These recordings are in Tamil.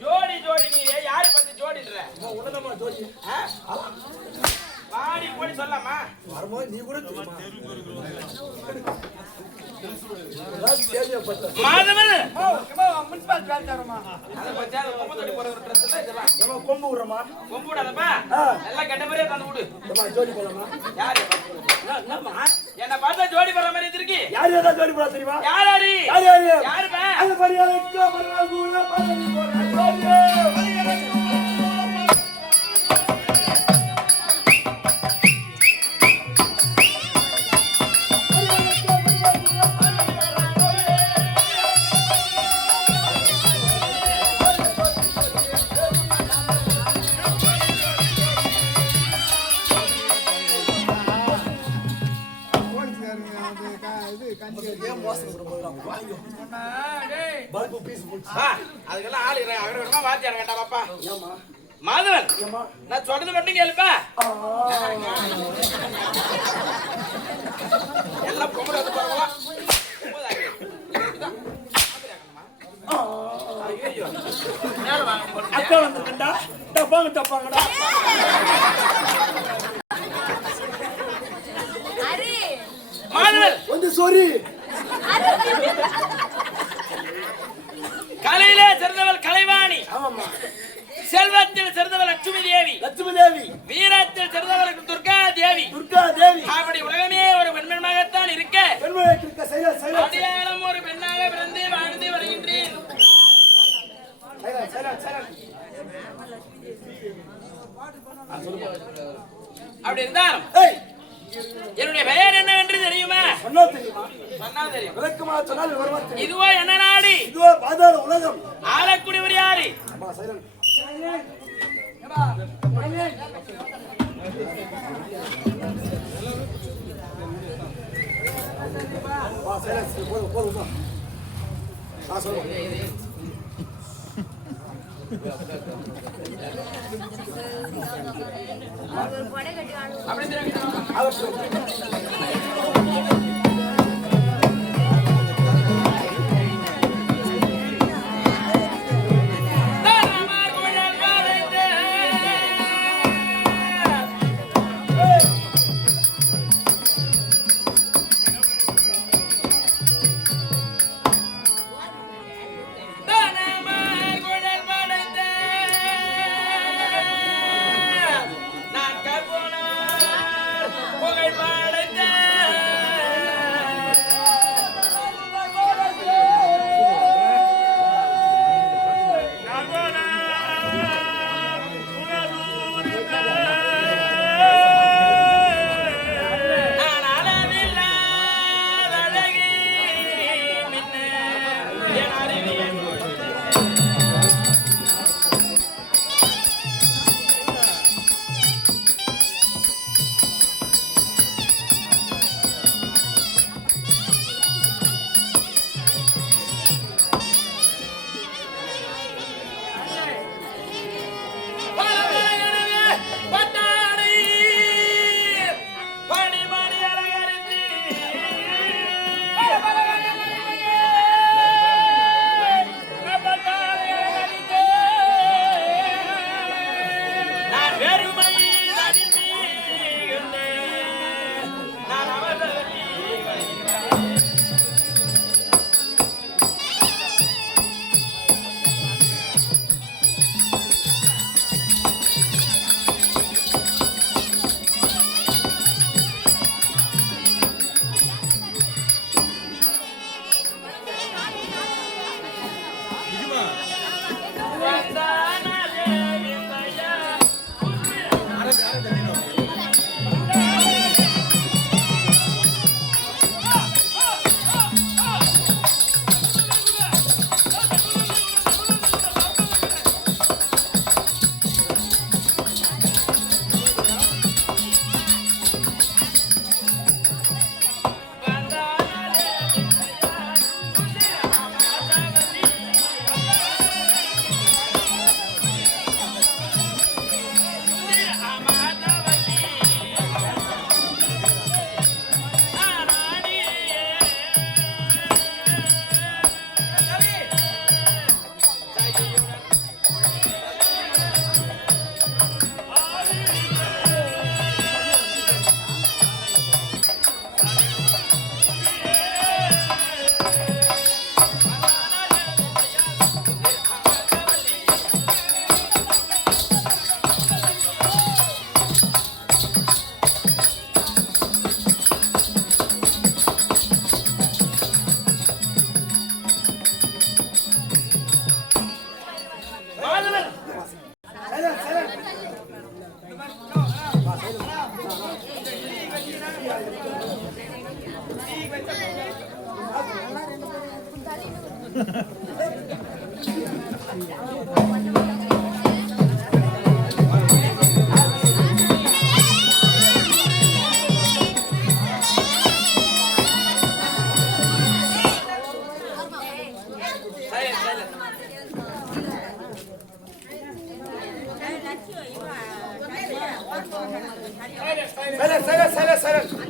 ஜோடி ஜோடி நீ யாரு பத்தி ஜோடின்ற உன்னதமா ஜோடி பாடி போடி சொல்லாமா வரும்போது நீ கூட மாதவன் முனிசிபாலிட்டி வேண்டாமா கொம்பு விடுறமா கொம்பு விடாதப்பா எல்லாம் கெட்ட மாதிரியே தந்து விடு ஜோடி போலாமா யாரு என்ன பார்த்தா ஜோடி போற மாதிரி இருக்கு யாரு ஏதாவது ஜோடி போட தெரியுமா யாரு யாரு யாருப்பா அது பரியாலைக்கு பரவாயில்லை அதுக்கெல்லாம் ஆளு அவரமா வாத்தியார வேண்டாமாப்பா மாதவன் நான் சொல்றது மட்டும் கேளுப்பா எல்லாம் பொம்பளை வந்து போறவங்களா அக்கா வந்துட்டா டப்பாங்க டப்பாங்கடா மாதவன் வந்து சாரி கலையிலே சிறந்தவள் கலைவாணி ஆமாம்மா செல்வத்தில் சிறந்தவள் லட்சுமி தேவி லட்சுமி தேவி வீரத்தில் சிறந்தவள் துர்கா தேவி அப்படி உலகமே ஒரு பெண்மணமாகத்தான் இருக்க அடையாளம் ஒரு பெண்ணாக பிறந்து வாழ்ந்து வருகின்றேன் அப்படி இருந்தாலும் என்னுடைய பெயர் என்னவென்று தெரியுமா சொன்னால் தெரியும் இதுவோ என்ன நாடு இதுவோ பாதாள உலகம் ஆளக்கூடியவர் யாரு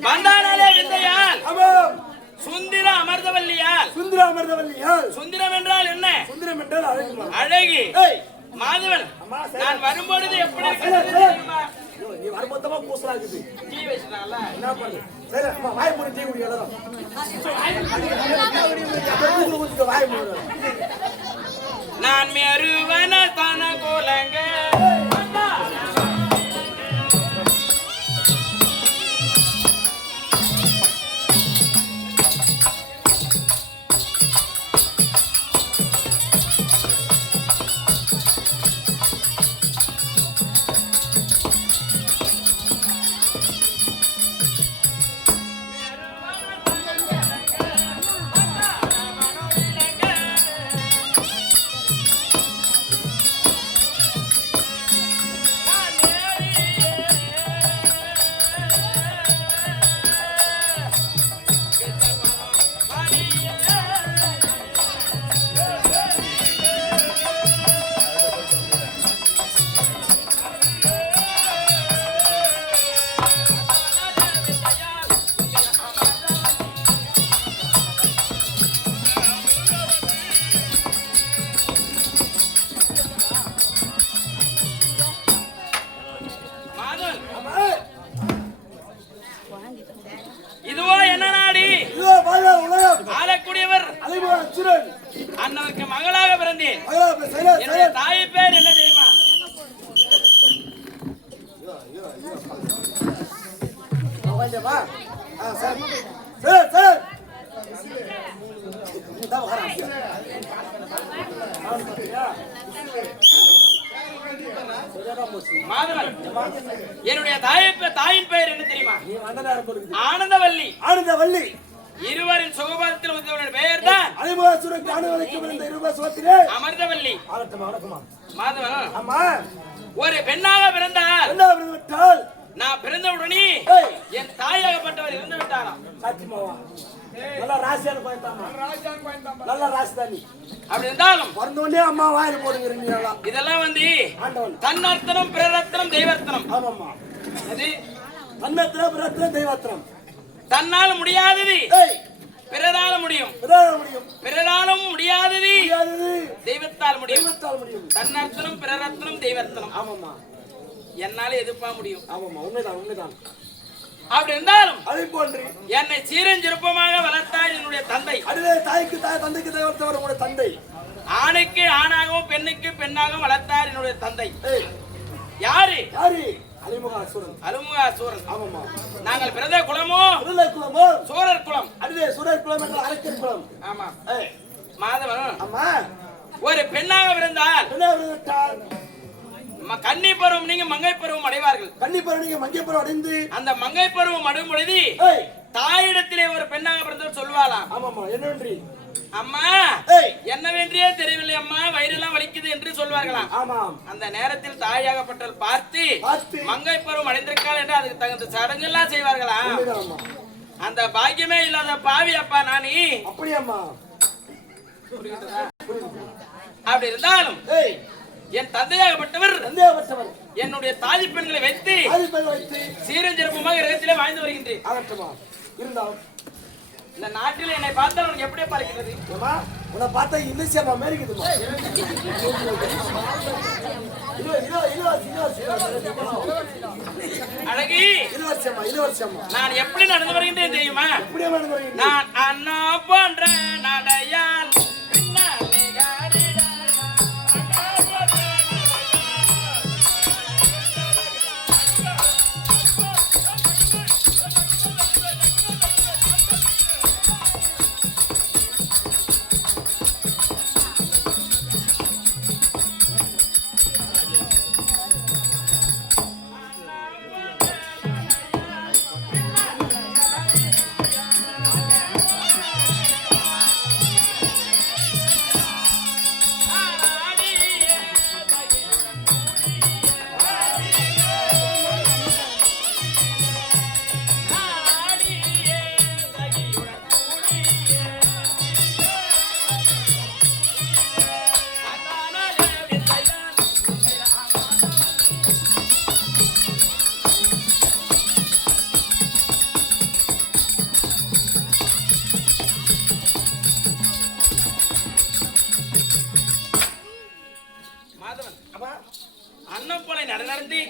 வந்தானாலே விந்தையால் ஆமாம். சுந்திர அமர்தவல்லியால் சுந்தராமிர்தவல்லியால். சுந்திரம் என்றால் என்ன? சுந்தரம் என்றால் அழகுமா? அழகி. ஏய், மாதவன் அம்மா, சரி. நான் வரும்பொழுது எப்படி சரி, இருக்கிறது சரி. தெரியுமா? ஐயோ, நீ வரும்போதமா கூசலா இருக்குது. டீ வச்சினால என்ன பண்ணு? சரி, அம்மா, வாய் மூடி டீ குடி எல்லாரும். குடிக்க வாய் மூடு. நான் மெருவன தன கோலங்க என்னுடைய தாய் பேர் என்ன தெரியுமா? வாங்கம்மா. சார் சார் சார் இதான் வராங்க. மாதவன், என்னுடைய தாயின் பெயர் என்ன தெரியுமா? நீ வந்த நேரம் போடுது. ஆனந்தவல்லி. ஆனந்தவல்லி. இருவரின் சுகபத்தில் உதவிய பெயர் தான் அலிமுகசுரனுக்கு அனுமதிக்கும் இந்த இருபது சுகத்திலே அமிர்தவல்லி. வணக்கமா. மாதவன், அம்மா ஒரு பெண்ணாக பிறந்தால் என்ன விட்டால் நான் பிறந்தவுடனே என் தாயாகப்பட்டவர் இறந்து விட்டாராம். சாத்தியமாவா? நல்ல ராசியான போயிட்டாமா. நல்ல ராசிதானி. அப்படி இருந்தாலும் பிறந்த உடனே அம்மா வாயில போடுங்கிறீங்க. இதெல்லாம் வந்து ஆண்டவன் தன்னர்த்தனம் பிரரத்தனம் தெய்வர்த்தனம். ஆமாம்மா. அது தன்னத்திரம் பிரத்திரம் தெய்வத்திரம். தன்னால் முடியாதது பிறரால முடியும், முடியும். பிறராலும் முடியாதது முடியாதது தெய்வத்தால் முடியும். தெய்வத்தால் முடியும். தன்னர்த்தனம் பிரரத்தனம் தெய்வர்த்தனம். ஆமாம்மா. என்னால எதிர்ப்பா முடியும். ஆமாம்மா. உண்மைதான் உண்மைதான். அப்படி இருந்தாலும் அதை போன்று என்னை சீரஞ்சிருப்பமாக வளர்த்தார் என்னுடைய தந்தை. அதுவே தாய்க்கு தாய் தந்தைக்கு தெய்வத்தவர் உங்களுடைய தந்தை. ஆணுக்கு ஆணாகவும் பெண்ணுக்கு பெண்ணாகவும் வளர்த்தார் என்னுடைய தந்தை. யாரு? யாரு? அலிமுகாசுரன். அலிமுகாசுரன். ஆமாம்மா. நாங்கள் பிறந்த குலமோ உருளை குலமோ சூரர் குலம். அதுவே சூரர் குலம் என்ற அரக்கர் குலம். ஆமா. மாதவன், அம்மா ஒரு பெண்ணாக பிறந்தால் என்ன விட்டால் கன்னி பருவம் நீங்க மங்கை பருவம் அடைவார்கள். கன்னிப்பருவம் நீங்க மங்கைப்பருவம் அடைந்து அந்த மங்கை பருவம் அடையும் பொழுது தாயிடத்திலே ஒரு பெண்ணாக பிறந்தவர் சொல்வாளாம். ஆமாம்மா. என்னன்றி அம்மா என்னவென்றே தெரியவில்லை அம்மா, வயிறெல்லாம் வலிக்குது என்று சொல்வார்களாம். ஆமாம். அந்த நேரத்தில் தாயாகப்பட்டவர் பார்த்து மங்கை பருவம் அடைந்திருக்காள் என்று அதுக்கு தகுந்த சடங்கு எல்லாம் செய்வார்களாம். அந்த பாக்கியமே இல்லாத பாவி அப்பா நானி. அப்படியாம்மா. அப்படி இருந்தாலும் என் தந்தையாகப்பட்டவர் என்னுடைய தாதி பெண்களை வைத்து சீரஞ்சிறப்புமாக இடத்திலே வாழ்ந்து வருகின்றேன். இருந்தாலும் இந்த நாட்டில் என்னை பார்த்தால் உனக்கு எப்படியே பார்க்கிறது? உன்னை பார்த்தா இந்தியா மேரிக்குதுமா. அழகி இளவரசியம்மா. நான் எப்படி நடந்து வருகின்றேன் தெரியுமா? எப்படியா நடந்து வருகின்றேன்? நான் அண்ணா போன்ற நடையால்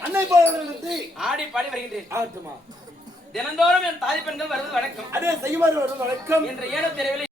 அன்னை போல ஆடி பாடி வருகின்றேன். ஆகட்டுமா. தினந்தோறும் என் தாய் பெண்கள் வருவது வழக்கம். அதே செய்வார் வருவது வழக்கம் என்று ஏனோ தெரியவில்லை.